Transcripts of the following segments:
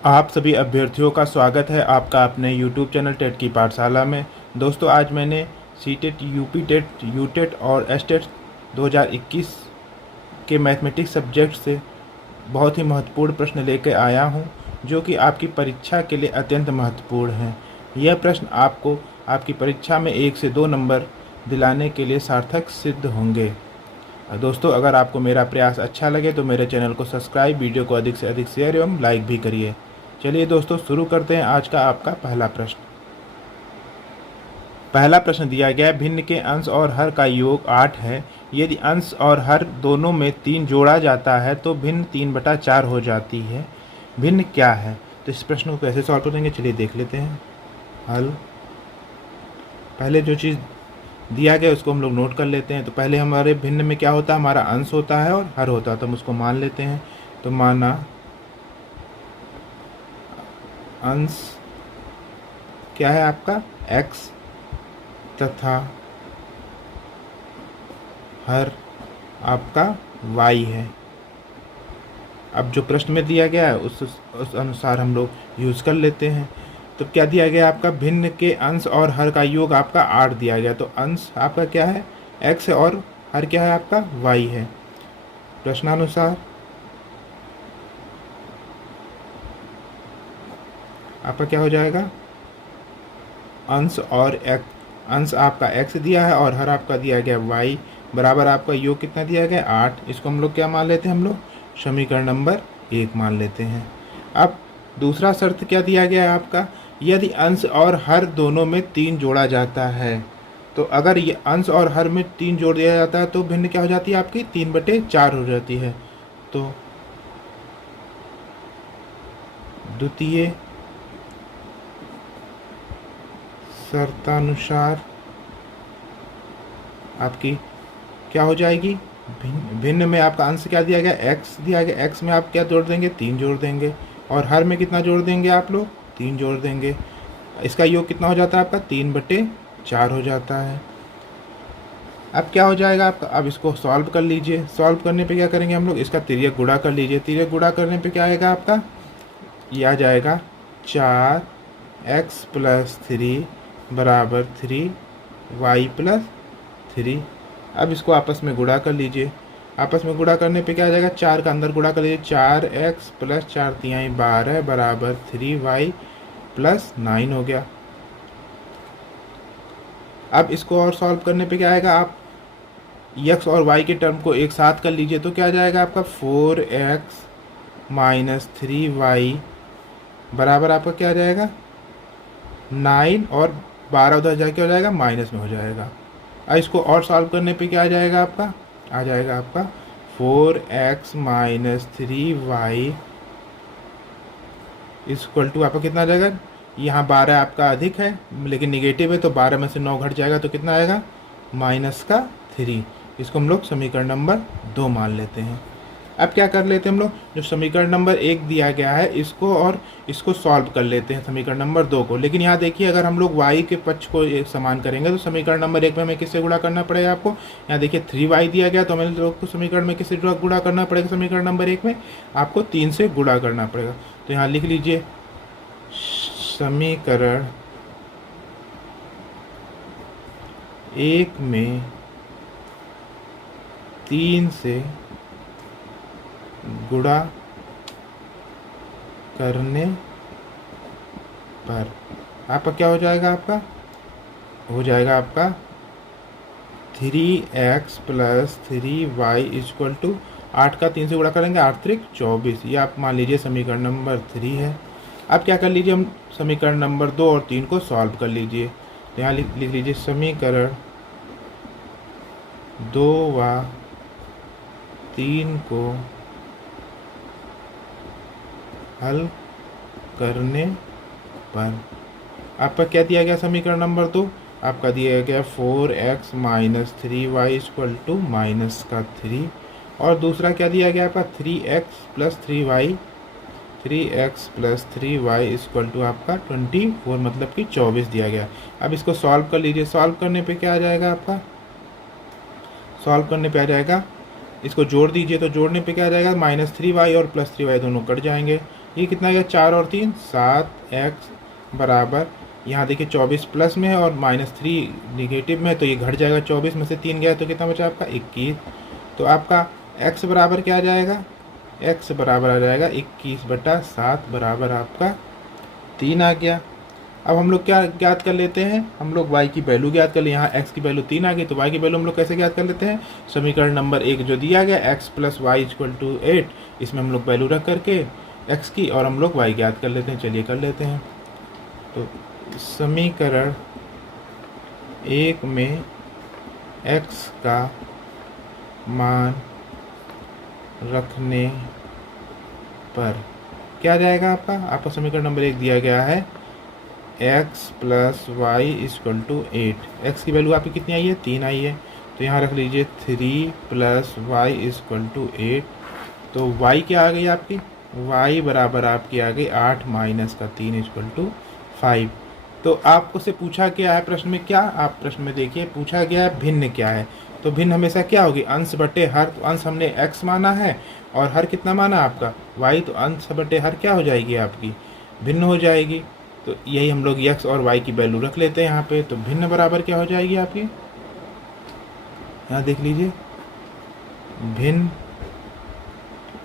आप सभी अभ्यर्थियों का स्वागत है आपका अपने YouTube चैनल टेट की पाठशाला में। दोस्तों, आज मैंने C TET, UP TET, U TET और एस टेट 2021 के मैथमेटिक्स सब्जेक्ट से बहुत ही महत्वपूर्ण प्रश्न लेकर आया हूं, जो कि आपकी परीक्षा के लिए अत्यंत महत्वपूर्ण हैं। यह प्रश्न आपको आपकी परीक्षा में 1 से 2 नंबर दिलाने के लिए सार्थक सिद्ध होंगे। दोस्तों, अगर आपको मेरा प्रयास अच्छा लगे तो मेरे चैनल को सब्सक्राइब, वीडियो को अधिक से अधिक शेयर एवं लाइक भी करिए। चलिए दोस्तों, शुरू करते हैं आज का आपका पहला प्रश्न। पहला प्रश्न दिया गया है, भिन्न के अंश और हर का योग 8 है। यदि अंश और हर दोनों में 3 जोड़ा जाता है तो भिन्न 3/4 हो जाती है। भिन्न क्या है? तो इस प्रश्न को कैसे सॉल्व करेंगे, चलिए देख लेते हैं हल। पहले जो चीज़ दिया गया उसको हम लोग नोट कर लेते हैं। तो पहले हमारे भिन्न में क्या होता है, हमारा अंश होता है और हर होता है, तो हम उसको मान लेते हैं। तो माना अंश क्या है आपका x तथा हर आपका y है। अब जो प्रश्न में दिया गया है उस अनुसार हम लोग यूज़ कर लेते हैं। तो क्या दिया गया आपका, भिन्न के अंश और हर का योग आपका 8 दिया गया। तो अंश आपका क्या है, x है, और हर क्या है आपका y है। प्रश्नानुसार आपका क्या हो जाएगा, अंश और अंश आपका x दिया है और हर आपका दिया गया y, बराबर आपका योग कितना दिया गया 8। इसको हम लोग क्या मान लेते हैं, हम लोग समीकरण नंबर 1 मान लेते हैं। अब दूसरा शर्त क्या दिया गया है आपका, यदि अंश और हर दोनों में 3 जोड़ा जाता है। तो अगर ये अंश और हर में 3 जोड़ दिया जाता है तो भिन्न क्या हो जाती है आपकी 3/4 हो जाती है। तो द्वितीय शर्तानुसार आपकी क्या हो जाएगी, भिन्न में आपका अंश क्या दिया गया x दिया गया, x में आप क्या जोड़ देंगे 3 जोड़ देंगे, और हर में कितना जोड़ देंगे आप लोग 3 जोड़ देंगे। इसका योग कितना हो जाता है आपका 3/4 हो जाता है। अब क्या हो जाएगा आपका, अब इसको सॉल्व कर लीजिए। सॉल्व करने पे क्या करेंगे हम लोग, इसका तिर्यक गुणा कर लीजिए। तिर्यक गुणा करने पे क्या आएगा आपका, ये आ जाएगा 4x + 3 बराबर 3y + 3। अब इसको आपस में गुणा कर लीजिए। आपस में गुणा करने पे क्या आ जाएगा, 4 का अंदर गुणा कर लीजिए, 4x + 4 × 3 = 12 बराबर 3y + 9 हो गया। अब इसको और सॉल्व करने पे क्या आएगा, आप x और y के टर्म को एक साथ कर लीजिए। तो क्या आ जाएगा आपका 4x - 3y बराबर आपका क्या आ जाएगा 9, और 12 उधर जाके हो जाएगा माइनस में हो जाएगा। अब इसको और सॉल्व करने पे क्या आ जाएगा आपका, आ जाएगा आपका 4x - 3y = आपका कितना आ जाएगा, यहाँ 12 आपका अधिक है लेकिन निगेटिव है, तो 12 में से 9 घट जाएगा तो कितना आएगा -3। इसको हम लोग समीकरण नंबर 2 मान लेते हैं। अब क्या कर लेते हैं हम लोग, जो समीकरण नंबर 1 दिया गया है इसको और इसको सॉल्व कर लेते हैं समीकरण नंबर 2 को। लेकिन यहाँ देखिए, अगर हम लोग y के पक्ष को एक समान करेंगे तो समीकरण नंबर 1 में हमें किससे गुणा करना पड़ेगा आपको, यहाँ देखिए 3y दिया गया तो हमें लोग को समीकरण में किससे गुणा करना पड़ेगा, समीकरण नंबर 1 में आपको 3 से गुणा करना पड़ेगा। तो यहाँ लिख लीजिए समीकरण 1 में 3 से गुणा करने पर आपका क्या हो जाएगा, आपका हो जाएगा आपका 3x + 3y = 8 का 3 से गुणा करेंगे 8 × 24। ये आप मान लीजिए समीकरण नंबर 3 है। अब क्या कर लीजिए, हम समीकरण नंबर 2 और 3 को सॉल्व कर लीजिए। यहाँ लिख लीजिए समीकरण 2 व 3 को हल करने पर आपका क्या दिया गया, समीकरण नंबर 2 आपका दिया गया 4x - 3y = -3, और दूसरा क्या दिया गया आपका 3x + 3y = आपका 24, मतलब कि 24 दिया गया। अब इसको सॉल्व कर लीजिए। सॉल्व करने पे क्या आ जाएगा आपका, सॉल्व करने पे आ जाएगा, इसको जोड़ दीजिए। तो जोड़ने पे क्या आ जाएगा, -3y और +3y दोनों कट जाएंगे। ये कितना आ गया 4 और 3 7 एक्स बराबर, यहाँ देखिए 24 प्लस में है और -3 निगेटिव में है, तो ये घट जाएगा। 24 में से 3 गया तो कितना बचा आपका 21। तो आपका x बराबर क्या आ जाएगा, x बराबर आ जाएगा 21/7 बराबर आपका 3 आ गया। अब हम लोग क्या ज्ञात कर लेते हैं, हम लोग y की वैल्यू ज्ञात कर ले। यहाँ x की वैल्यू 3 आ गई, तो y की वैल्यू हम लोग कैसे ज्ञात कर लेते हैं, समीकरण नंबर 1 जो दिया गया x plus y equal to 8, इसमें हम लोग वैल्यू रख करके x की और हम लोग y ज्ञात कर लेते हैं। चलिए कर लेते हैं। तो समीकरण 1 में x का मान रखने पर क्या जाएगा आपका समीकरण नंबर 1 दिया गया है x plus y equal to 8। X की वैल्यू आपकी कितनी आई है, 3 आई है, तो यहाँ रख लीजिए 3 प्लस वाई इक्वल टू 8। तो y क्या आ गई आपकी, y बराबर आपकी आ गई 8 माइनस का 3 इक्वल टू 5। तो आपको से पूछा क्या है प्रश्न में, क्या आप प्रश्न में देखिए पूछा गया है भिन्न क्या है। तो भिन्न हमेशा क्या होगी, अंश बटे हर। तो अंश हमने x माना है और हर कितना माना आपका y, तो अंश बटे हर क्या हो जाएगी आपकी भिन्न हो जाएगी। तो यही हम लोग x और y की वैल्यू रख लेते हैं यहाँ पे। तो भिन्न बराबर क्या हो जाएगी आपकी, यहाँ देख लीजिए, भिन्न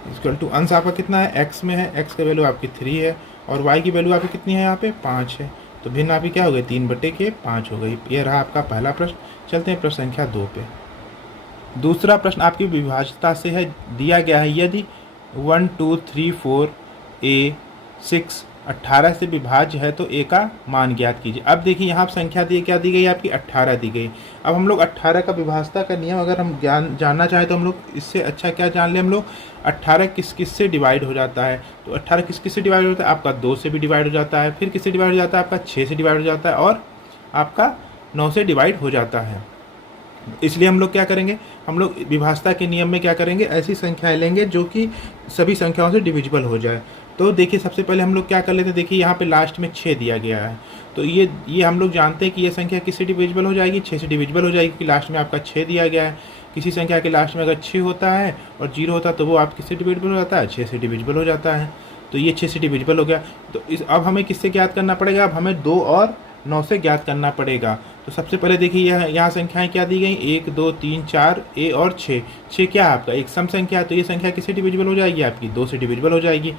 इक्वल टू अंश आपका कितना है x में है, x का वैल्यू आपकी 3 है और y की वैल्यू आपकी कितनी है यहाँ पे 5 है। तो भिन्न आपकी क्या हो गई 3/5 हो गई। ये रहा आपका पहला प्रश्न। चलते हैं प्रश्न संख्या 2 पे। दूसरा प्रश्न आपकी विभाज्यता से है, दिया गया है यदि 1 2 3 4 a 6 18 से विभाज्य है तो a का मान ज्ञात कीजिए। अब देखिए यहाँ संख्या दी क्या दी गई आपकी 18 दी गई। अब हम लोग 18 का विभाज्यता का नियम अगर हम जानना चाहें तो हम लोग इससे अच्छा क्या जान लें, हम लोग 18 किस किस से डिवाइड हो जाता है। तो 18 किस किस से डिवाइड होता है, आपका 2 से भी डिवाइड हो जाता है, फिर किससे डिवाइड हो जाता है आपका 6 से डिवाइड हो जाता है और आपका 9 से डिवाइड हो जाता है। इसलिए हम लोग क्या करेंगे, हम लोग विभाज्यता के नियम में क्या करेंगे, ऐसी संख्याएं लेंगे जो कि सभी संख्याओं से डिविजिबल हो जाए। तो देखिए सबसे पहले हम लोग क्या कर लेते हैं, देखिए यहाँ पे लास्ट में 6 दिया गया है। तो ये हम लोग जानते हैं कि ये संख्या किससे डिविजिबल हो जाएगी, 6 से डिविजिबल हो जाएगी, क्योंकि लास्ट में आपका 6 दिया गया है। किसी संख्या के लास्ट में अगर 6 होता है और 0 होता है तो वो आप किससे डिविजिबल हो जाता है, 6 से डिविजिबल हो जाता है। तो ये 6 से डिविजिबल हो गया। तो अब हमें किससे ज्ञात करना पड़ेगा, अब हमें 2 और 9 से ज्ञात करना पड़ेगा। तो सबसे पहले देखिए यहाँ संख्याएं क्या दी गई, 1 2 3 4 a और 6। 6 क्या है आपका एक सम संख्या है, तो ये संख्या किससे डिविजिबल हो जाएगी आपकी 2 से डिविजिबल हो जाएगी।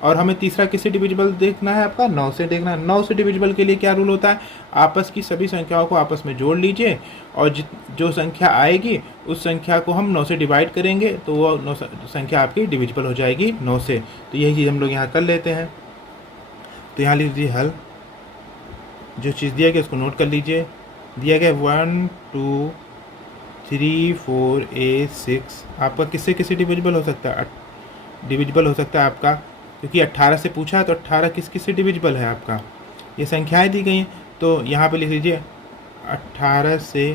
और हमें तीसरा किससे डिविजिबल देखना है आपका 9 से देखना है। 9 से डिविजिबल के लिए क्या रूल होता है, आपस की सभी संख्याओं को आपस में जोड़ लीजिए और जो संख्या आएगी उस संख्या को हम 9 से डिवाइड करेंगे तो वो संख्या आपकी डिविजिबल हो जाएगी 9 से। तो यही चीज़ हम लोग यहाँ कर लेते हैं। तो यहाँ लिख दीजिए हल, जो चीज़ दिया गया उसको नोट कर लीजिए। दिया गया 1 2 3 4 a 6 आपका किससे किससे डिविजिबल हो सकता है, डिविजिबल हो सकता है आपका, क्योंकि 18 से पूछा है तो 18 किस किस से डिविजिबल है आपका, ये संख्याएं दी गई हैं। तो यहाँ पे लिख लीजिए 18 से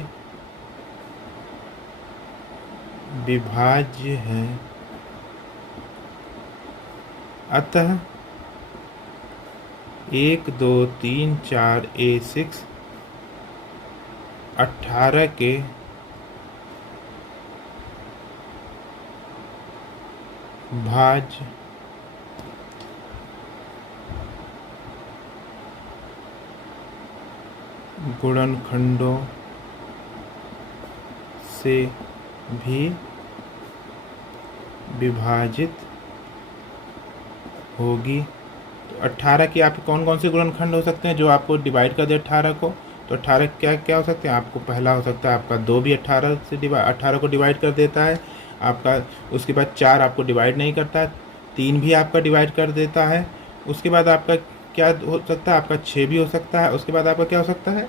विभाज्य है, अतः 1 2 3 4 a 6 18 के भाज्य गुणनखंडों से भी विभाजित होगी। तो 18 के आप कौन कौन से गुणनखंड हो सकते हैं जो आपको डिवाइड कर दे 18 को। तो 18 क्या क्या हो सकते हैं, आपको पहला हो सकता है आपका 2 भी 18 को डिवाइड कर देता है आपका। उसके बाद 4 आपको डिवाइड नहीं करता है, 3 भी आपका डिवाइड कर देता है। उसके बाद आपका क्या हो सकता है, आपका 6 भी हो सकता है। उसके बाद आपका क्या हो सकता है,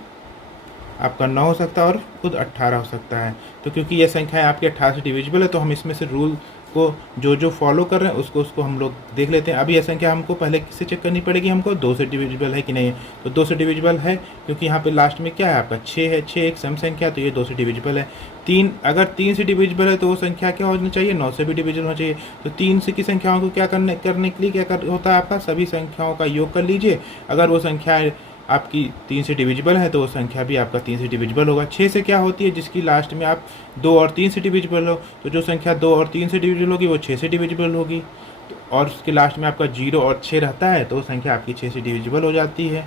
आपका 9 हो सकता है और खुद 18 हो सकता है। तो क्योंकि ये संख्याएं आपके 18 से डिविजिबल है तो हम इसमें से रूल को जो फॉलो कर रहे हैं उसको हम लोग देख लेते हैं। अभी यह संख्या हमको पहले किससे चेक करनी पड़ेगी, हमको 2 से डिविजिबल है कि नहीं है। तो 2 से डिविजिबल है क्योंकि यहाँ पे लास्ट में क्या है आपका 6 है, 6 एक सम संख्या, तो ये 2 से डिविजिबल है। 3 अगर 3 से डिविजिबल है तो वो संख्या क्या होनी चाहिए, 9 से भी डिविजिबल होना चाहिए। तो 3 से की संख्याओं को क्या करने के लिए क्या होता है आपका, सभी संख्याओं का योग कर लीजिए। अगर वो संख्या आपकी 3 से डिविजिबल है तो वो संख्या भी आपका 3 से डिविजिबल होगा। 6 से क्या होती है, जिसकी लास्ट में आप 2 और 3 से डिविजिबल हो, तो जो संख्या 2 और 3 से डिविजिबल होगी वो 6 से डिविजिबल होगी। और उसके लास्ट में आपका 0 और 6 रहता है तो संख्या आपकी 6 से डिविजिबल हो जाती है।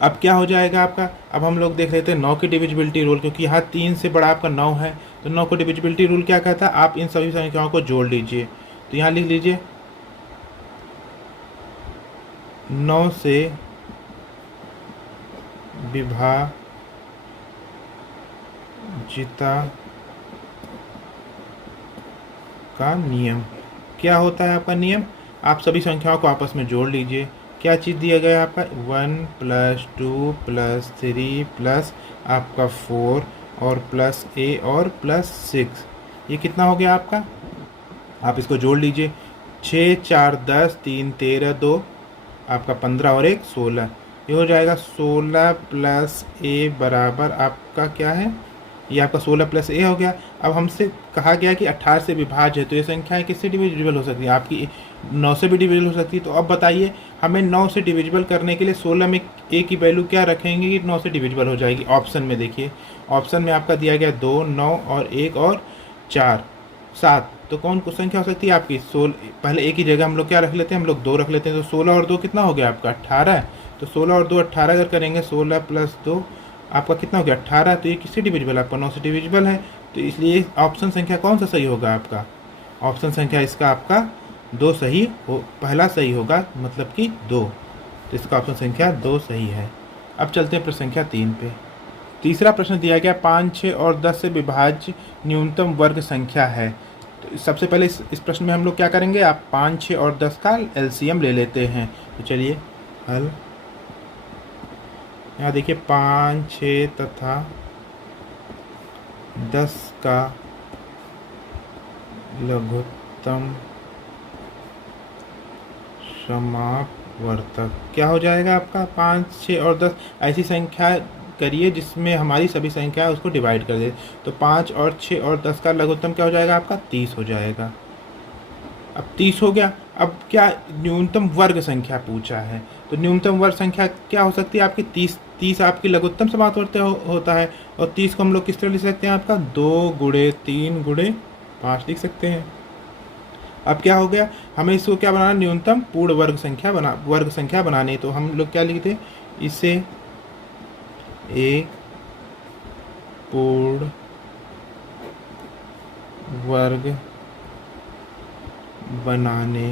अब क्या हो जाएगा आपका, अब हम लोग देख लेते हैं 9 की डिविजिबिलिटी रूल, क्योंकि यहाँ 3 से बड़ा आपका 9 है। तो 9 को डिविजिबिलिटी रूल क्या कहता है, आप इन सभी संख्याओं को जोड़ लीजिए। तो यहाँ लिख लीजिए 9 से विभाजिता का नियम। क्या होता है आपका नियम, आप सभी संख्याओं को आपस में जोड़ लीजिए। क्या चीज़ दिया गया है आपका 1 + 2 + 3 प्लस आपका 4 और प्लस a और प्लस 6, ये कितना हो गया आपका, आप इसको जोड़ लीजिए। 6 4 10 3 13 2 आपका 15 और 1 16, ये हो जाएगा 16 + a बराबर आपका क्या है, ये आपका 16 + a हो गया। अब हमसे कहा गया कि 18 से विभाज्य है, तो ये संख्याएं किससे डिविजिबल हो सकती है, आपकी 9 से भी डिविजिबल हो सकती है। तो अब बताइए हमें 9 से डिविजिबल करने के लिए 16 में a की वैल्यू क्या रखेंगे कि 9 से डिविजिबल हो जाएगी। ऑप्शन में देखिए, ऑप्शन में आपका दिया गया 2 9 और 1 और 4 7, तो कौन कुछ संख्या हो सकती है आपकी 16। पहले एक ही जगह हम लोग क्या रख लेते हैं, हम लोग 2 रख लेते हैं। तो 16 और 2 कितना हो गया आपका 18, तो 16 और 2 18 अगर करेंगे, 16 + 2 आपका कितना हो गया 18, तो ये किससे डिविजिबल, आपका 9 से डिविजिबल है। तो इसलिए ऑप्शन संख्या कौन सा सही होगा आपका, ऑप्शन संख्या इसका आपका 2 सही हो, पहला सही होगा, मतलब कि 2, तो इसका ऑप्शन संख्या 2 सही है। अब चलते हैं प्रश्न संख्या 3 पे। तीसरा प्रश्न दिया गया 5 6 और 10 से विभाज्य न्यूनतम वर्ग संख्या है। तो सबसे पहले इस प्रश्न में हम लोग क्या करेंगे, आप 5 6 और 10 का एलसीएम ले लेते हैं। तो चलिए हल, यहाँ देखिए 5 6 तथा 10 का लघुत्तम समापवर्तक क्या हो जाएगा आपका, 5 6 और 10 ऐसी संख्या करिए जिसमें हमारी सभी संख्या उसको डिवाइड कर दे। तो 5 और 6 और 10 का लघुत्तम क्या हो जाएगा आपका 30 हो जाएगा। अब 30 हो गया, अब क्या न्यूनतम वर्ग संख्या पूछा है, तो न्यूनतम वर्ग संख्या क्या हो सकती है आपकी 30। 30 आपकी लघुत्तम समापवर्तक होता है, और 30 को हम लोग किस तरह लिख सकते हैं, आपका 2 × 3 × 5 लिख सकते हैं। अब क्या हो गया, हमें इसको क्या बनाना, न्यूनतम पूर्ण वर्ग संख्या बनानी। तो हम लोग क्या लिखते हैं, इसे एक पूर्ण वर्ग बनाने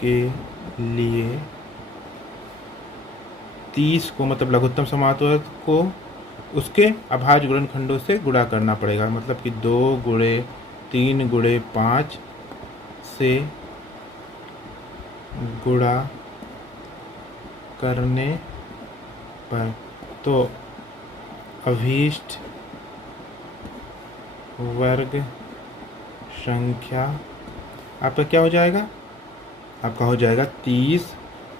के लिए 30 को, मतलब लघुत्तम समापवर्तक को उसके अभाज्य गुणनखंडों से गुणा करना पड़ेगा। मतलब कि 2 × 3 × 5 से गुणा करने पर, तो अभीष्ट वर्ग संख्या आपका क्या हो जाएगा, आपका हो जाएगा 30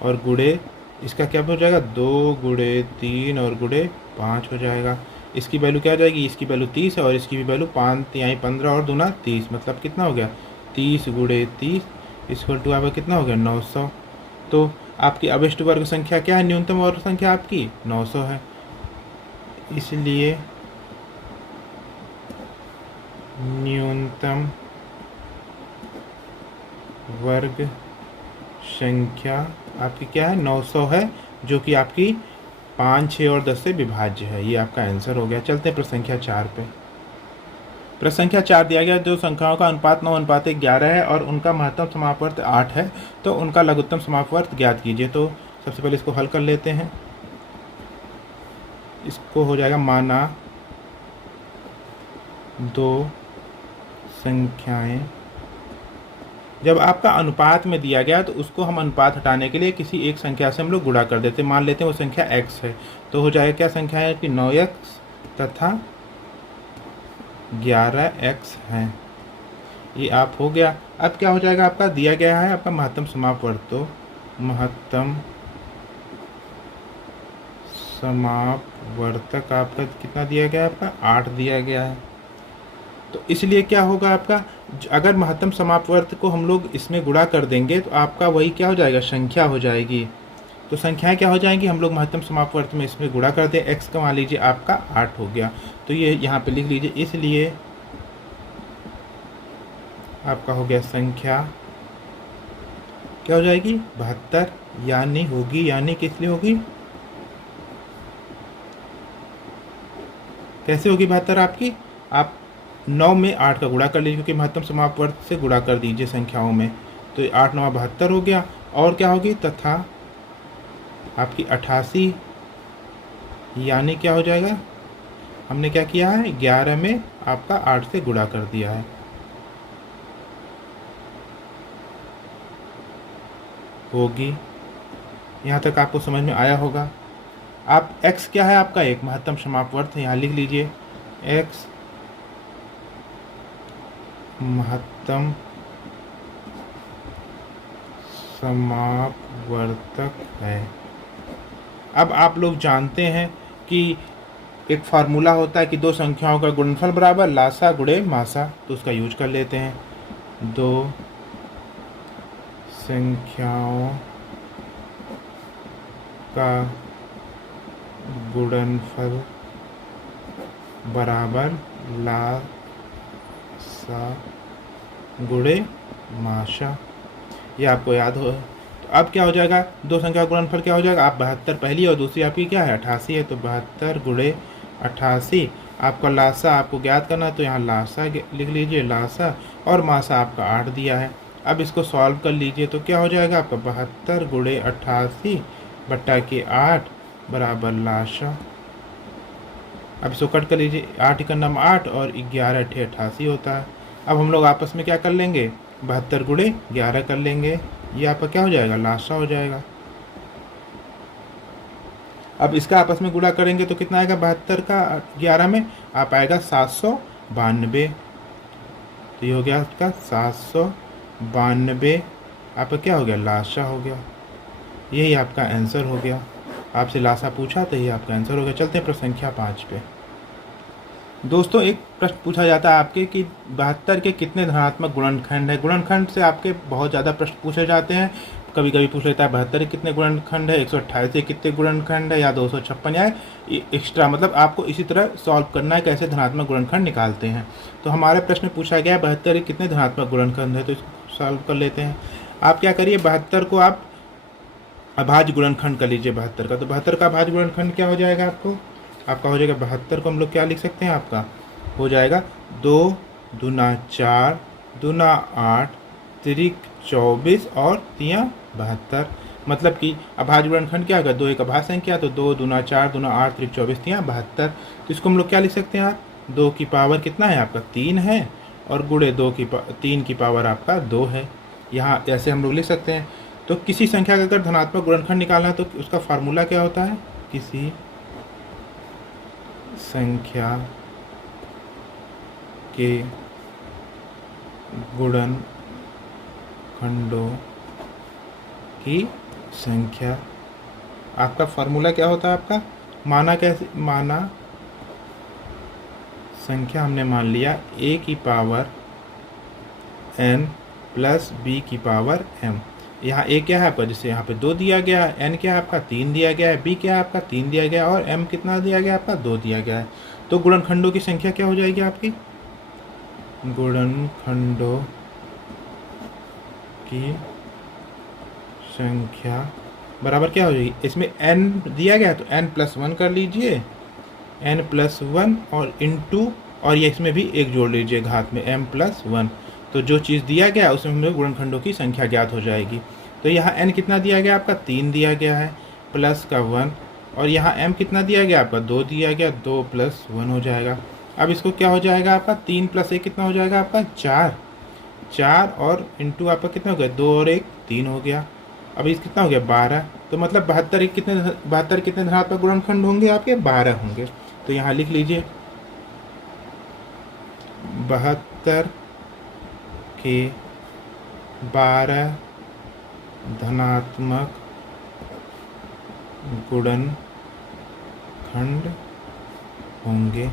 और गुणे इसका क्या हो जाएगा 2 × 3 और × 5 हो जाएगा। इसकी वैल्यू क्या हो जाएगी, इसकी वैल्यू 30 है और इसकी भी वैल्यू 5 × 15 और 2 × 30, मतलब कितना हो गया 30 × 30 = आपका कितना हो गया 900। तो आपकी अभिष्ट वर्ग संख्या क्या है, न्यूनतम वर्ग संख्या आपकी 900 है। इसलिए न्यूनतम वर्ग संख्या आपकी क्या है 900 है, जो कि आपकी 5 6 और 10 से विभाज्य है। ये आपका आंसर हो गया। चलते हैं प्रश्न संख्या 4 पे। प्रश्न संख्या 4 दिया गया, जो संख्याओं का अनुपात 9:11 है और उनका महत्तम समापवर्त 8 है, तो उनका लघुत्तम समापवर्त ज्ञात कीजिए। तो सबसे पहले इसको हल कर लेते हैं। इसको हो जाएगा, माना दो संख्याएं, जब आपका अनुपात में दिया गया तो उसको हम अनुपात हटाने के लिए किसी एक संख्या से हम लोग गुणा कर देते हैं। मान लेते हैं वो संख्या x है, तो हो जाएगा क्या संख्या है कि 9x तथा 11x हैं। ये आप हो गया। अब क्या हो जाएगा, आपका दिया गया है आपका महत्तम समापवर्त, तो महत्तम समापवर्तक आपका कितना दिया गया है, आपका 8 दिया गया है। तो इसलिए क्या होगा आपका, अगर महत्तम समापवर्त को हम लोग इसमें गुणा कर देंगे तो आपका वही क्या हो जाएगा, संख्या हो जाएगी। तो संख्याएं क्या हो जाएंगी, हम लोग महत्तम समापवर्त में इसमें गुणा कर दें। x का मान लीजिए आपका 8 हो गया, तो ये यहाँ पे लिख लीजिए। इसलिए आपका हो गया संख्या क्या हो जाएगी 72, यानी होगी, यानी किस लिए होगी, कैसे होगी 72 आपकी, आप 9 में 8 का गुणा कर लीजिए, क्योंकि महत्तम समापवर्त से गुणा कर दीजिए संख्याओं में, तो 8 9 72 हो गया। और क्या होगी, तथा आपकी 88, यानी क्या हो जाएगा, हमने क्या किया है 11 में आपका 8 से गुणा कर दिया है, होगी। यहाँ तक आपको समझ में आया होगा। आप x क्या है आपका, एक महत्तम समापवर्त है, यहाँ लिख लीजिए x महत्तम समापवर्तक है। अब आप लोग जानते हैं कि एक फार्मूला होता है कि दो संख्याओं का गुणनफल बराबर लासा गुणे मासा, तो उसका यूज कर लेते हैं। दो संख्याओं का गुणनफल बराबर लासा गुणे मासा, ये आपको याद हो। तो अब क्या हो जाएगा, दो संख्या का गुणनफल क्या हो जाएगा, आप 72 पहली और दूसरी आपकी क्या है 88 है, तो 72 गुणे 88। आपका लासा आपको ज्ञात करना है, तो यहाँ लासा लिख लीजिए लासा, और मासा आपका 8 दिया है। अब इसको सॉल्व कर लीजिए, तो क्या हो जाएगा आपका 72 गुणे 88 बट्टा के 8 बराबर लासा। अब इसको कट कर लीजिए, 8 का नाम 8 और 11 अठे 88 होता है। अब हम लोग आपस में क्या कर लेंगे, 72 गुणे 11 कर लेंगे, ये आपका क्या हो जाएगा लासा हो जाएगा। अब इसका आपस में गुणा करेंगे तो कितना आएगा, 72 का 11 में आप आएगा 792, तो ये हो गया आपका 792, आपका क्या हो गया लासा हो गया। यही आपका आंसर हो गया। आपसे लासा पूछा तो ये आपका आंसर हो गया। चलते हैं प्रश्न संख्या 5 पे। दोस्तों एक प्रश्न पूछा जाता है आपके कि 72 के कितने धनात्मक गुणनखंड है। गुणनखंड से आपके बहुत ज़्यादा प्रश्न पूछे जाते हैं। कभी कभी पूछ लेता है 72 के कितने गुणनखंड है, 128 के कितने गुणनखंड है, या 256 या एक्स्ट्रा, मतलब आपको इसी तरह सॉल्व करना है कैसे धनात्मक गुणनखंड निकालते हैं। तो हमारे प्रश्न में पूछा गया है 72 के कितने धनात्मक गुणनखंड है, तो इसको सॉल्व कर लेते हैं। आप क्या करिए, 72 को आप अभाज्य गुणनखंड कर लीजिए 72 का। तो 72 का अभाज्य गुणनखंड क्या हो जाएगा आपका हो जाएगा 72 को हम लोग क्या लिख सकते हैं, आपका हो जाएगा 2 दूना 4 दूना 8 तिरिक 24 और 3 72। मतलब कि अभाज्य गुणनखंड क्या होगा, 2 एक अभाज्य संख्या, तो 2 दूना 4 दूना 8 तिरिक 24 3 72। तो इसको हम लोग क्या लिख सकते हैं, आप 2 की पावर कितना है आपका 3 है, और गुणे 3 की पावर आपका 2 है। यहाँ ऐसे हम लोग लिख सकते हैं। तो किसी संख्या का अगर धनात्मक गुणनखंड निकालना है तो उसका फार्मूला क्या होता है, किसी संख्या के गुणनखंडों की संख्या, आपका फार्मूला क्या होता है आपका, माना कैसे, माना संख्या हमने मान लिया a की पावर n प्लस b की पावर m। यहाँ a क्या है आपका, जैसे यहाँ पे 2 दिया गया है, n क्या है आपका 3 दिया गया है, b क्या है आपका 3 दिया गया है, और m कितना दिया गया है आपका 2 दिया गया है। तो गुणनखंडों की संख्या क्या हो जाएगी आपकी, गुणनखंडों की संख्या बराबर क्या हो जाएगी, इसमें n दिया गया है तो n प्लस 1 कर लीजिए, n प्लस 1 और इंटू, और ये इसमें भी एक जोड़ लीजिए घात में m प्लस 1। तो जो चीज़ दिया गया उसमें हमें गुणनखंडों की संख्या ज्ञात हो जाएगी। तो यहाँ n कितना दिया गया आपका 3 दिया गया है, प्लस का 1, और यहाँ m कितना दिया गया आपका 2 दिया गया, 2 प्लस 1 हो जाएगा। अब इसको क्या हो जाएगा आपका 3 प्लस 1 कितना हो जाएगा आपका 4, और इंटू आपका कितना हो गया 2 और 1 3 हो गया। अब इस कितना हो गया 12। तो मतलब 72 कितने धनात्मक गुणनखंड होंगे आपके 12 होंगे। तो यहाँ लिख लीजिए 72 के 12 धनात्मक गुणनखंड होंगे।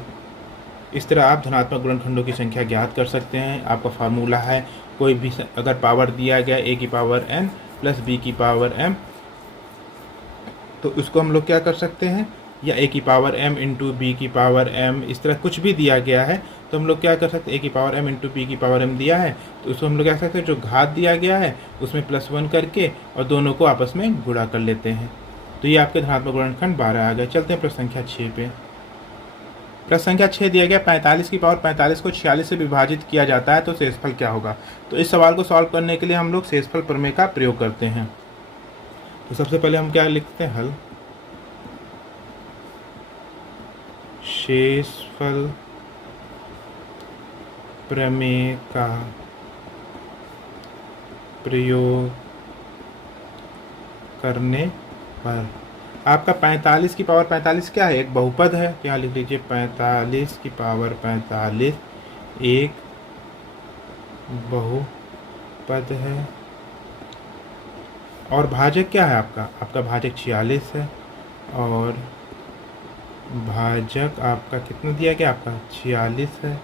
इस तरह आप धनात्मक गुणनखंडों की संख्या ज्ञात कर सकते हैं। आपका फार्मूला है, कोई भी अगर पावर दिया गया a की पावर n प्लस b की पावर m, तो इसको हम लोग क्या कर सकते हैं, या a की पावर m इंटू बी की पावर m, इस तरह कुछ भी दिया गया है तो हम लोग क्या कर सकते हैं, a की पावर m इंटू बी की पावर m दिया है तो उसको हम लोग क्या कर सकते हैं, जो घात दिया गया है उसमें +1 करके और दोनों को आपस में गुणा कर लेते हैं। तो ये आपके धनात्मक गुणनखंड 12 आ गए। चलते हैं प्रश्न संख्या 6 पे। प्रश्न संख्या 6 दिया गया 45 की पावर 45 को 46 से विभाजित किया जाता है तो शेषफल क्या होगा। तो इस सवाल को सॉल्व करने के लिए हम लोग शेषफल प्रमेय का प्रयोग करते हैं। तो सबसे पहले हम क्या लिखते हैं, हल। शेषफल प्रमेय का प्रयोग करने पर आपका 45 की पावर 45 क्या है, एक बहुपद है। यहाँ लिख लीजिए 45 की पावर 45 एक बहुपद है। और भाजक क्या है आपका, आपका भाजक 46 है और भाजक आपका कितना दिया गया, आपका 46 है।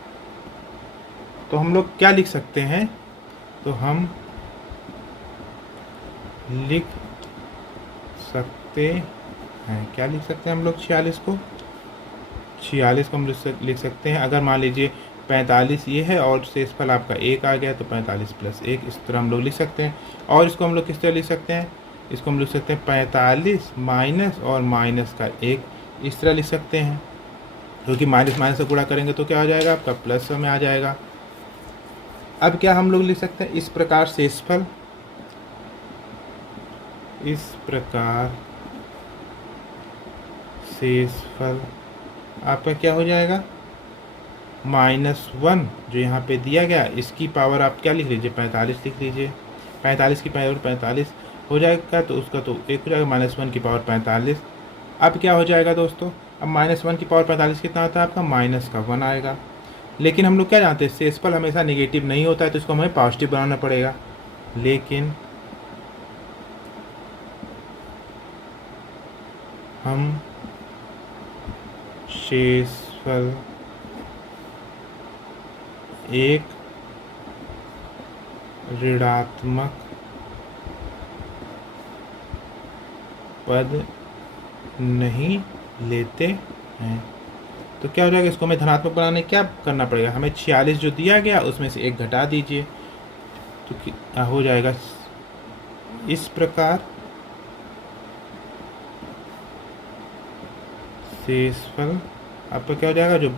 तो हम लोग क्या लिख सकते हैं, तो हम लिख सकते हैं, क्या लिख सकते हैं हम लोग, 46 को हम लिख सकते हैं। अगर मान लीजिए 45 ये है और शेषफल आपका 1 आ गया तो 45 + 1, इस तरह हम लोग लिख सकते हैं। और इसको हम लोग किस तरह लिख सकते हैं, इसको हम लिख सकते हैं 45 माइनस और माइनस का 1, इस तरह लिख सकते हैं। क्योंकि माइनस माइनस से गुणा करेंगे तो क्या हो जाएगा, आपका प्लस में आ जाएगा। अब क्या हम लोग लिख सकते हैं, इस प्रकार शेषफल, इस प्रकार शेषफल आपका क्या हो जाएगा, -1 जो यहाँ पे दिया गया इसकी पावर आप क्या लिख लीजिए, 45 लिख लीजिए। 45 की पावर 45 हो जाएगा तो उसका तो 1 हो जाएगा, -1 की पावर 45। अब क्या हो जाएगा दोस्तों, अब -1 की पावर 45 कितना आता है आपका, -1 आएगा। लेकिन हम लोग क्या जानते हैं, शेषफल हमेशा नेगेटिव नहीं होता है तो इसको हमें पॉजिटिव बनाना पड़ेगा। लेकिन हम शेषफल एक ऋणात्मक पद नहीं लेते हैं तो क्या हो जाएगा, इसको हमें धनात्मक बनाने क्या करना पड़ेगा, हमें 46 जो दिया गया उसमें से 1 घटा दीजिए तो क्या हो जाएगा, इस प्रकार शेषफल आपका क्या हो जाएगा, जो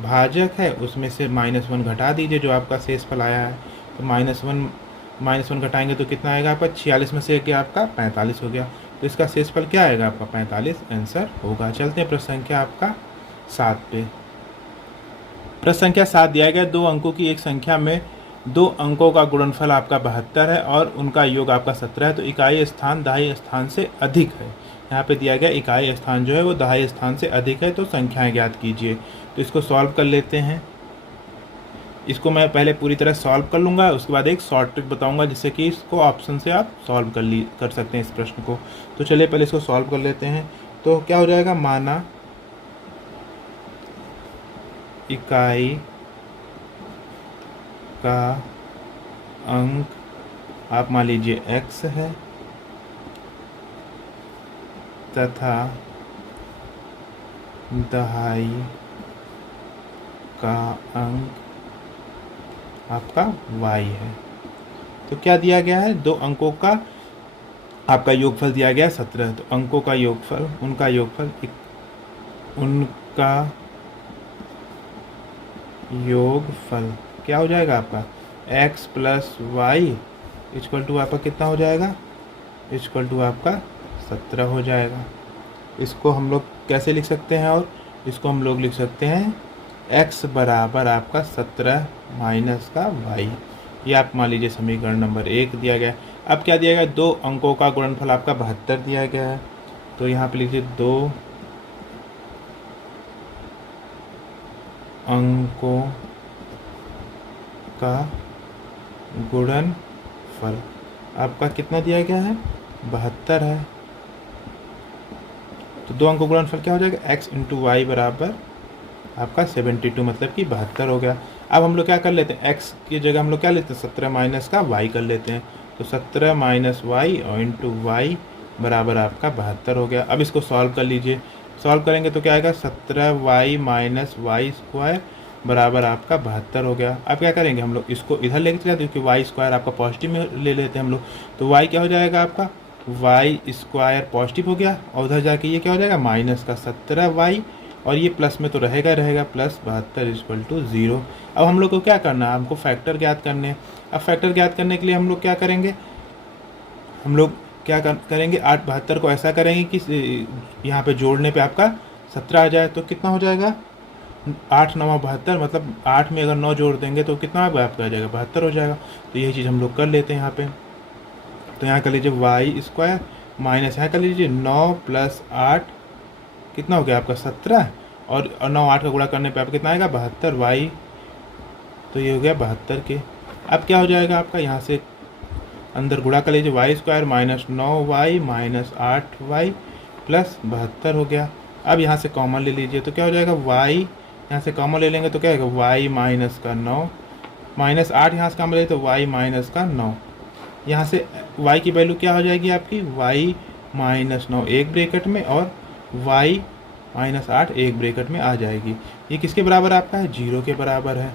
भाजक है उसमें से -1 घटा दीजिए जो आपका शेषफल आया है। तो -1 घटाएंगे तो कितना आएगा आपका, 46 में से क्या आपका 45 हो गया। तो इसका शेषफल क्या आएगा आपका 45 आंसर होगा। चलते हैं प्रश्न संख्या आपका 7 पे। प्रश्न संख्या 7 दिया गया 2 अंकों की एक संख्या में 2 अंकों का गुणनफल आपका 72 है और उनका योग आपका 17 है तो इकाई स्थान दहाई स्थान से अधिक है। यहाँ पे दिया गया इकाई स्थान जो है वो दहाई स्थान से अधिक है तो संख्याएं ज्ञात कीजिए। तो इसको सॉल्व कर लेते हैं। इसको मैं पहले पूरी तरह सॉल्व कर लूँगा, उसके बाद एक शॉर्ट ट्रिक बताऊँगा जिससे कि इसको ऑप्शन से आप सॉल्व कर सकते हैं इस प्रश्न को। तो चलिए पहले इसको सॉल्व कर लेते हैं। तो क्या हो जाएगा, माना इकाई का अंक आप मान लीजिए x है तथा दहाई का अंक आपका y है। तो क्या दिया गया है, 2 अंकों का आपका योगफल दिया गया है 17। तो अंकों का योगफल, उनका योगफल क्या हो जाएगा आपका, x + y = आपका कितना हो जाएगा, = आपका 17 हो जाएगा। इसको हम लोग कैसे लिख सकते हैं, और इसको हम लोग लिख सकते हैं x बराबर आपका 17 माइनस का y। ये आप मान लीजिए समीकरण नंबर 1 दिया गया। अब क्या दिया गया, 2 अंकों का गुणनफल आपका 72 दिया गया है। तो यहाँ पे लिखिए 2 अंकों का गुणनफल आपका कितना दिया गया है, 72 है। तो 2 अंकों का गुणनफल क्या हो जाएगा, x × y बराबर आपका 72 मतलब कि 72 हो गया। अब हम लोग क्या कर लेते हैं, x की जगह हम लोग क्या लेते हैं, 17 माइनस का y कर लेते हैं। तो 17 - y और × y बराबर आपका 72 हो गया। अब इसको सॉल्व कर लीजिए। सॉल्व करेंगे तो क्या आएगा 17y माइनस वाई स्क्वायर बराबर आपका 72 हो गया। अब क्या करेंगे हम लोग इसको इधर लेके चले जाते क्योंकि वाई स्क्वायर आपका पॉजिटिव में ले लेते हैं हम लोग। तो वाई क्या हो जाएगा आपका वाई स्क्वायर पॉजिटिव हो गया और उधर जाके ये क्या हो जाएगा माइनस का 17y और ये प्लस में तो रहेगा रहेगा प्लस 72 इक्वल टू 0। अब हम लोग को क्या करना है, हमको फैक्टर ज्ञात करने हैं। अब फैक्टर ज्ञात करने के लिए हम लोग क्या करेंगे, हम लोग क्या करेंगे 8 72 को ऐसा करेंगे कि यहाँ पे जोड़ने पे आपका 17 आ जाए। तो कितना हो जाएगा 8 9 72 मतलब 8 में अगर 9 जोड़ देंगे तो कितना आपका आ जाएगा 72 हो जाएगा। तो यही चीज़ हम लोग कर लेते हैं यहाँ पे। तो यहाँ कर लीजिए वाई स्क्वायर माइनस यहाँ कर लीजिए 9 प्लस 8 कितना हो गया आपका 17 और 9 8 का गुणा करने पे आपका कितना आएगा 72 वाई। तो ये हो गया 72 के। अब क्या हो जाएगा आपका यहाँ से अंदर गुणा कर लीजिए y square minus 9y minus 8y plus 72 हो गया। अब यहाँ से कॉमन ले लीजिए तो क्या हो जाएगा y, यहाँ से कॉमन ले लेंगे तो क्या होगा y माइनस का 9 माइनस 8 यहाँ से कॉमन ले तो y माइनस का 9। यहाँ से y की वैल्यू क्या हो जाएगी आपकी y माइनस 9 एक ब्रैकेट में और y माइनस 8 एक ब्रैकेट में आ जाएगी। ये किसके बराबर आपका है 0 के बराबर है।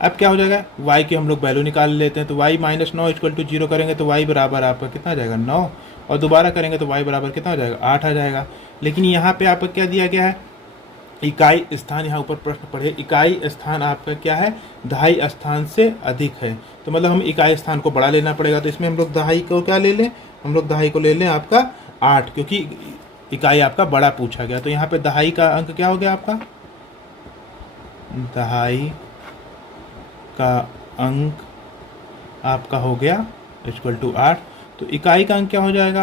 अब क्या हो जाएगा y की हम लोग वैल्यू निकाल लेते हैं। तो y माइनस 9 इक्वल टू 0 करेंगे तो y बराबर आपका कितना आ जाएगा 9 और दोबारा करेंगे तो y बराबर कितना हो जाएगा 8 आ जाएगा। लेकिन यहाँ पे आपका क्या दिया गया है इकाई स्थान, यहाँ ऊपर प्रश्न पढ़े इकाई स्थान आपका क्या है दहाई स्थान से अधिक है। तो मतलब हम इकाई स्थान को बड़ा लेना पड़ेगा। तो इसमें हम लोग दहाई को क्या ले लें, हम लोग दहाई को ले लें आपका 8 क्योंकि इकाई आपका बड़ा पूछा गया। तो यहाँ पे दहाई का अंक क्या हो गया आपका दहाई का अंक आपका हो गया इक्वल टू 8। तो इकाई का अंक क्या हो जाएगा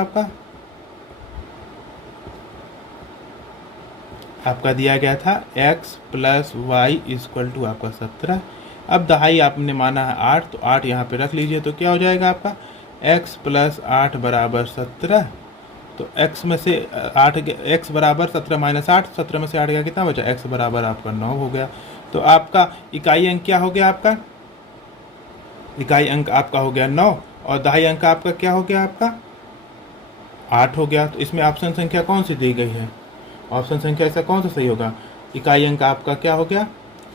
आपका दिया गया था x plus y equal to आपका 17। अब दहाई आपने माना है 8 तो 8 यहाँ पे रख लीजिए। तो क्या हो जाएगा आपका x प्लस 8 बराबर 17। तो x में से 8 x बराबर 17 माइनस 8 17 में से 8 गया कितना बचा x बराबर आपका 9 हो गया। तो आपका इकाई अंक क्या हो गया आपका इकाई अंक आपका हो गया 9 और दहाई अंक आपका क्या हो गया आपका 8 हो गया। तो इसमें ऑप्शन संख्या कौन सी दी गई है, ऑप्शन संख्या ऐसा कौन सा सही होगा, इकाई अंक आपका क्या हो गया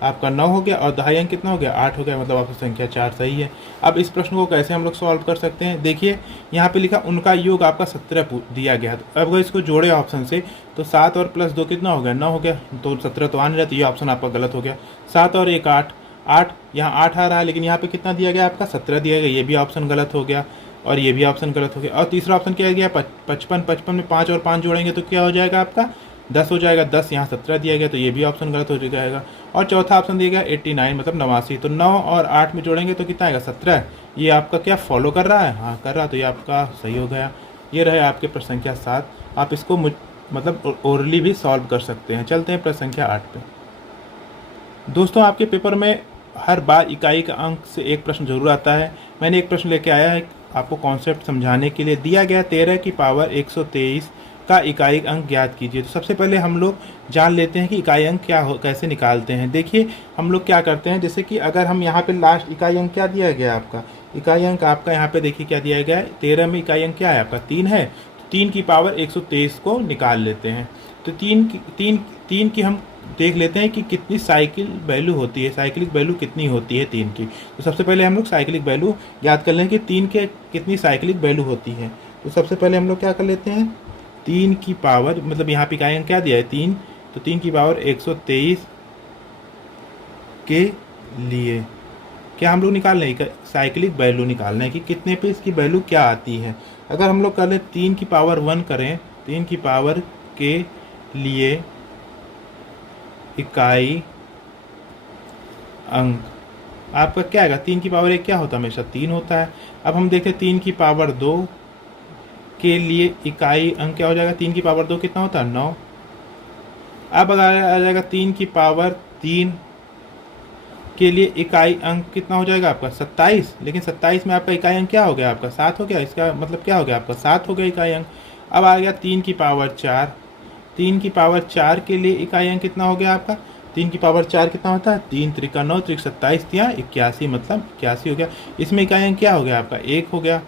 आपका 9 हो गया और दहाई अंक कितना हो गया 8 हो गया, मतलब ऑप्शन संख्या 4 सही है। अब इस प्रश्न को कैसे हम लोग सॉल्व कर सकते हैं, देखिए यहाँ पे लिखा उनका योग आपका 17 दिया गया। तो अब अगर इसको जोड़े ऑप्शन से तो 7 और प्लस 2 कितना हो गया 9 हो गया। तो 17 तो आ नहीं रहा, तो ये ऑप्शन आपका गलत हो गया। 7 और 1 8 8 यहाँ 8 आ रहा है लेकिन यहाँ पे कितना दिया गया आपका 17 दिया गया, ये भी ऑप्शन गलत हो गया और ये भी ऑप्शन गलत हो गया। और तीसरा ऑप्शन क्या गया 55 55 में 5 और 5 जोड़ेंगे तो क्या हो जाएगा आपका 10 हो जाएगा। 10 यहाँ 17 दिया गया तो ये भी ऑप्शन गलत हो जाएगा। और चौथा ऑप्शन दिया गया 89 मतलब 89। तो 9 और 8 में जोड़ेंगे तो कितना आएगा 17। ये आपका क्या फॉलो कर रहा है, हाँ कर रहा है, तो ये आपका सही हो गया। ये रहे आपके प्रश्न संख्या 7। आप इसको मतलब ओरली भी सॉल्व कर सकते हैं। चलते हैं प्रश्न संख्या 8 पे। दोस्तों आपके पेपर में हर बार इकाई का अंक से एक प्रश्न जरूर आता है। मैंने एक प्रश्न लेके आया है आपको कॉन्सेप्ट समझाने के लिए। दिया गया 13 की पावर 123 का इकाई अंक ज्ञात कीजिए। तो सबसे पहले हम लोग जान लेते हैं कि इकाई अंक क्या कैसे निकालते हैं। देखिए हम लोग क्या करते हैं, जैसे कि अगर हम यहाँ पे लास्ट इकाई अंक क्या दिया गया आपका इकाई अंक आपका यहाँ पे देखिए क्या दिया गया है 13 में इकाई अंक क्या है आपका 3 है। तो 3 की पावर 123 को निकाल लेते हैं। तो 3 की हम देख लेते हैं कि कितनी साइकिल वैल्यू होती है, साइक्लिक वैल्यू कितनी होती है 3 की। तो सबसे पहले हम लोग साइक्लिक वैल्यू याद कर लें कि 3 के कितनी साइक्लिक वैल्यू होती है। तो सबसे पहले हम लोग क्या कर लेते हैं 3 की पावर मतलब यहाँ पे इकाई अंक क्या दिया है 3, तो 3 की पावर 123 के लिए क्या हम लोग निकाल रहे हैं साइक्लिक वैल्यू निकालना है कि कितने पे इसकी वैल्यू क्या आती है। अगर हम लोग कर ले 3 की पावर 1 करें, 3 की पावर के लिए इकाई अंक आपका क्या आएगा 3 की पावर 1 क्या होता है हमेशा 3 होता है। अब हम देखें 3 की पावर 2 के लिए इकाई अंक क्या हो जाएगा 3 की पावर 2 कितना होता है 9। अब अगर आ जाएगा 3 की पावर 3 के लिए इकाई अंक कितना हो जाएगा आपका 27। लेकिन 27 में आपका इकाई अंक क्या हो गया आपका 7 हो गया, इसका मतलब क्या हो गया आपका 7 हो गया इकाई अंक। अब आ गया 3 की पावर 4, 3 की पावर 4 के लिए इकाई अंक कितना हो गया आपका 3 की पावर 4 कितना होता है 3 त्रिका 9 त्रिक 27 या 81 मतलब 81 हो गया। इसमें इकाई अंक क्या हो गया आपका 1 हो गया।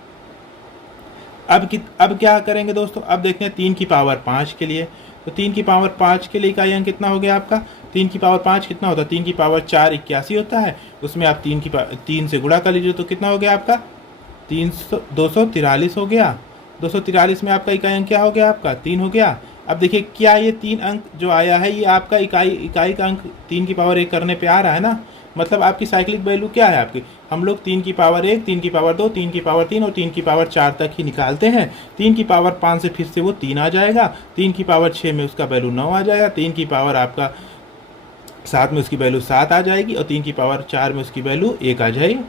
अब क्या करेंगे दोस्तों, अब देखते हैं 3 की पावर 5 के लिए। तो 3 की पावर 5 के लिए इकाई अंक कितना हो गया आपका? 3 की पावर 5 कितना होता है? 3 की पावर 4 81 होता है। उसमें आप 3 से गुणा कर लीजिए तो कितना हो गया आपका? 243 हो गया। 243 में आपका इकाई अंक क्या हो गया आपका? 3 हो गया। अब देखिए क्या ये 3 अंक जो आया है ये आपका इकाई का अंक 3 की पावर 1 करने पे आ रहा है ना। मतलब आपकी साइक्लिक वैल्यू क्या है आपकी? हम लोग 3 की पावर 1, 3 की पावर 2, 3 की पावर 3 और 3 की पावर 4 तक ही निकालते हैं। 3 की पावर 5 से फिर से वो 3 आ जाएगा। 3 की पावर 6 में उसका वैल्यू 9 आ जाएगा। 3 की पावर आपका 7 में उसकी वैल्यू 7 आ जाएगी और 3 की पावर 4 में उसकी वैल्यू 1 आ जाएगी।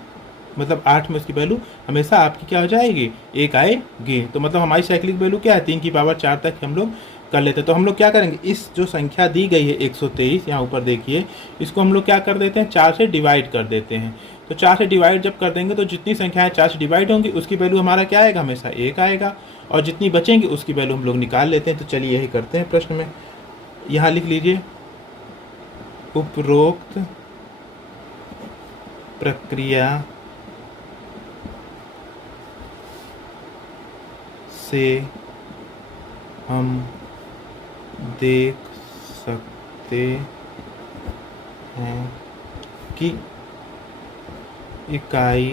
मतलब 8 में उसकी वैल्यू हमेशा आपकी क्या हो जाएगी? 1 आएगी। तो मतलब हमारी साइक्लिक वैल्यू क्या है? 3 की पावर 4 तक हम लोग कर लेते हैं। तो हम लोग क्या करेंगे, इस जो संख्या दी गई है 123 यहाँ ऊपर देखिए, इसको हम लोग क्या कर देते हैं? 4 से डिवाइड कर देते हैं। तो 4 से डिवाइड जब कर देंगे तो जितनी संख्याएं 4 से डिवाइड होंगी उसकी वैल्यू हमारा क्या आएगा? हमेशा 1 आएगा। और जितनी बचेंगी उसकी वैल्यू हम लोग निकाल लेते हैं। तो चलिए यही करते हैं प्रश्न में। यहाँ लिख लीजिए, उपरोक्त प्रक्रिया से हम देख सकते हैं कि इकाई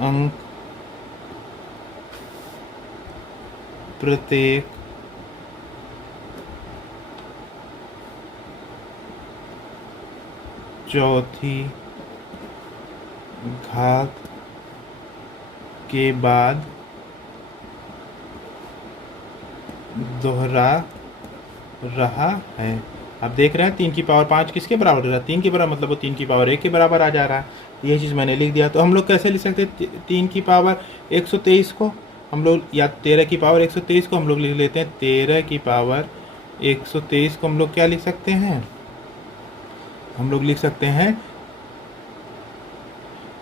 अंक प्रत्येक चौथी घात के बाद दोहरा रहा है। आप देख रहे हैं 3 की पावर 5 किसके बराबर हो रहा है? 3 के बराबर, मतलब वो 3 की पावर 1 के बराबर आ जा रहा है। यही चीज़ मैंने लिख दिया। तो हम लोग कैसे लिख सकते हैं 3 की पावर 123 को? हम लोग या 13 की पावर 123 को हम लोग लिख लेते हैं 13 की पावर 123 को हम लोग क्या लिख सकते हैं? हम लोग लिख सकते हैं,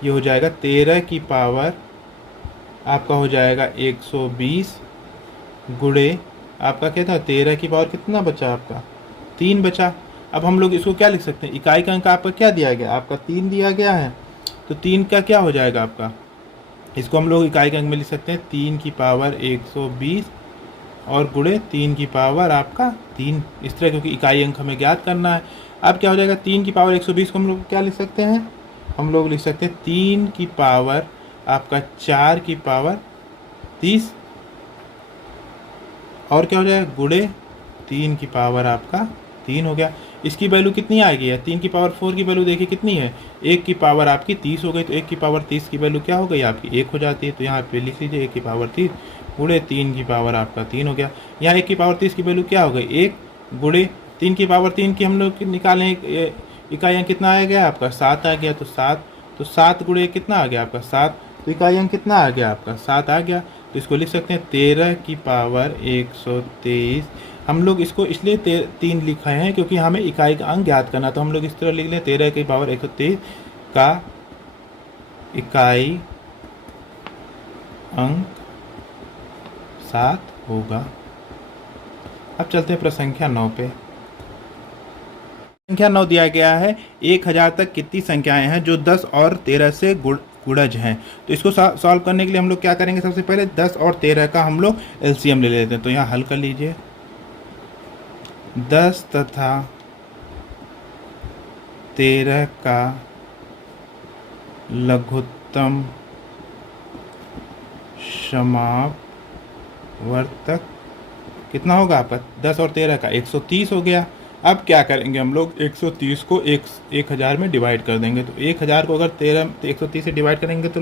ये हो जाएगा 13 की पावर आपका हो जाएगा 120 गुणे आपका क्या था? 13 की पावर कितना बचा आपका? 3 बचा। अब हम लोग इसको क्या लिख सकते हैं? इकाई का अंक आपका क्या दिया गया? आपका 3 दिया गया है। तो 3 का क्या हो जाएगा आपका? इसको हम लोग इकाई का अंक में लिख सकते हैं 3 की पावर 120 और गुणे 3 की पावर आपका 3, इस तरह, क्योंकि इकाई अंक हमें ज्ञात करना है। अब क्या हो जाएगा? 3 की पावर 120 को हम लोग क्या लिख सकते हैं? हम लोग लिख सकते हैं 3 की पावर आपका 4 की पावर 30 और क्या हो जाएगा? गुणे 3 की पावर आपका 3 हो गया। इसकी वैल्यू कितनी आ गई है? 3 की पावर 4 की वैल्यू देखिए कितनी है? 1 की पावर आपकी 30 हो गई। तो 1 की पावर 30 की वैल्यू क्या हो गई आपकी? 1 हो जाती है। तो यहाँ पे लिख लीजिए 1 की पावर 30 गुणे 3 की पावर आपका 3 हो गया। यहाँ 1 की पावर 30 की वैल्यू क्या हो गई? 1 गुणे 3 की पावर 3 की हम लोग निकालें इकाई अंक कितना आ गया आपका? 7 आ गया। तो 7 गुणे कितना आ गया आपका? 7। तो इकाई अंक कितना आ गया आपका? 7 आ गया। तो इसको लिख सकते हैं 13 की पावर 123। हम लोग इसको इसलिए 3 लिखा है क्योंकि हमें इकाई का अंक ज्ञात करना। तो हम लोग इस तरह लिख लें 13 की पावर 123 का इकाई अंक 7 होगा। अब चलते हैं प्रश्न संख्या 9 पे। संख्या 9 दिया गया है 1000 तक कितनी संख्याएं हैं जो 10 और 13 से गुणज हैं। तो इसको सॉल्व करने के लिए हम लोग क्या करेंगे? सबसे पहले 10 और 13 का हम लोग एलसीएम ले लेते हैं। तो यहाँ हल कर लीजिए। 10 तथा 13 का लघुत्तम समावर्तक कितना होगा आपका? 10 और 13 का 130 हो गया। अब क्या करेंगे हम लोग? 130 को 1000 में डिवाइड कर देंगे। तो 1000 को अगर 130 से डिवाइड करेंगे तो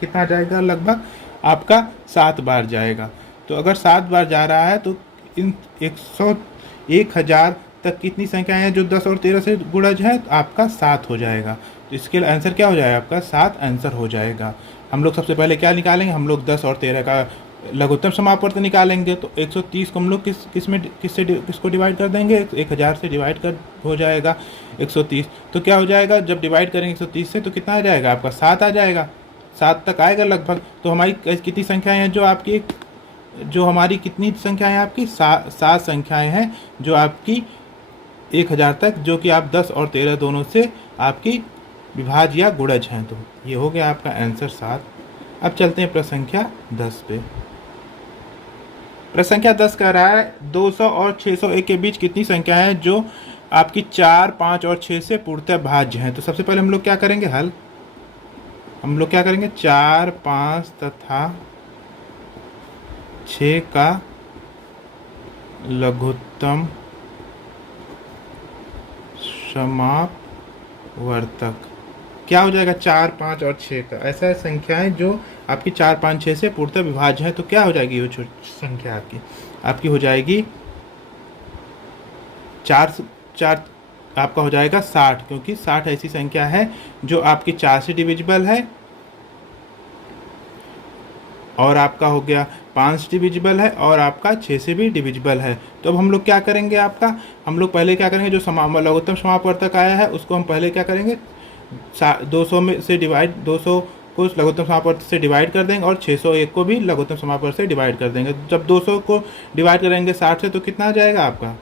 कितना जाएगा? लगभग आपका 7 बार जाएगा। तो अगर 7 बार जा रहा है तो इन 1000 तक कितनी संख्याएं हैं जो 10 और 13 से गुणज है? तो आपका 7 हो जाएगा। तो इसके आंसर क्या हो जाएगा आपका? 7 आंसर हो जाएगा। हम लोग सबसे पहले क्या निकालेंगे? हम लोग 10 और 13 का लघुत्तम समापवर्त निकालेंगे। तो 130 को हम लोग किसको डिवाइड कर देंगे? 1000 से डिवाइड कर हो जाएगा 130। तो क्या हो जाएगा जब डिवाइड करेंगे 130 से? तो कितना आ जाएगा आपका? 7 आ जाएगा। 7 तक आएगा लगभग। तो हमारी कितनी संख्याएं हैं जो हमारी कितनी संख्याएं हैं आपकी? 7 संख्याएं हैं जो आपकी 1000 तक, जो कि आप 10 और 13 दोनों से आपकी विभाज्य या गुणज हैं। तो ये हो गया आपका आंसर 7। अब चलते हैं प्रश्न संख्या 10 पे। प्रश्न संख्या 10 कह रहा है 200 और 601 के बीच कितनी संख्या है जो आपकी 4, 5 और 6 से पूर्णतः भाज्य हैं। तो सबसे पहले हम लोग क्या करेंगे, हल हम लोग क्या करेंगे, 4, 5 तथा 6 का लघुत्तम समापवर्तक क्या हो जाएगा, 4, 5 और 6 का। ऐसा संख्याएं जो आपकी 4, 5, 6 से पूर्णतः विभाज्य है, तो क्या हो जाएगी वो संख्या आपकी हो जाएगी 4 आपका हो जाएगा 60, क्योंकि 60 ऐसी संख्या है जो आपकी 4 से डिविजिबल है और आपका हो गया 5 से डिविजिबल है और आपका 6 से भी डिविजिबल है। तो अब हम लोग क्या करेंगे, हम लोग पहले क्या करेंगे, जो लघुत्तम समापवर्तक आया है उसको हम पहले क्या करेंगे, 200 में से डिवाइड, 200 को लघुत्तम समापवर्तक से डिवाइड कर देंगे और 601 को भी लघुत्तम समापवर्तक से डिवाइड कर देंगे। जब 200 को डिवाइड करेंगे 60 से तो कितना आ जाएगा आपका,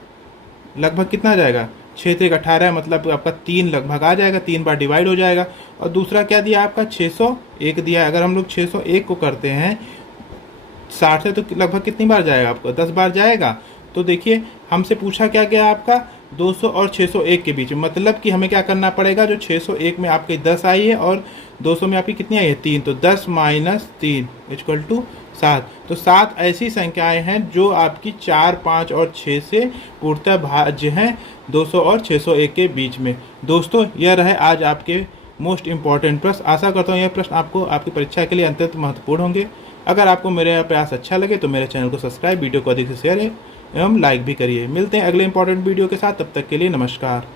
लगभग कितना आ जाएगा, 6 से 18, मतलब आपका 3 लगभग आ जाएगा, 3 बार डिवाइड हो जाएगा। और दूसरा क्या दिया आपका, 601 दिया है। अगर हम लोग 601 को करते हैं 60 से तो लगभग कितनी बार जाएगा आपको, 10 बार जाएगा। तो देखिए हमसे पूछा क्या गया आपका, 200 और 601 के बीच में, मतलब कि हमें क्या करना पड़ेगा, जो 601 में आपकी 10 आई है और 200 में आपकी कितनी आई है, 3, तो 10 - 3 = 7। तो 7 ऐसी संख्याएं हैं जो आपकी 4, 5 और 6 से पूर्णतः भाज्य हैं 200 और 601 के बीच में। दोस्तों यह रहे आज आपके मोस्ट इम्पॉर्टेंट प्रश्न। आशा करता हूँ यह प्रश्न आपको आपकी परीक्षा के लिए अत्यंत महत्वपूर्ण होंगे। अगर आपको मेरे यह प्रयास अच्छा लगे तो मेरे चैनल को सब्सक्राइब, वीडियो को अधिक से शेयर एवं लाइक भी करिए। मिलते हैं अगले इंपॉर्टेंट वीडियो के साथ, तब तक के लिए नमस्कार।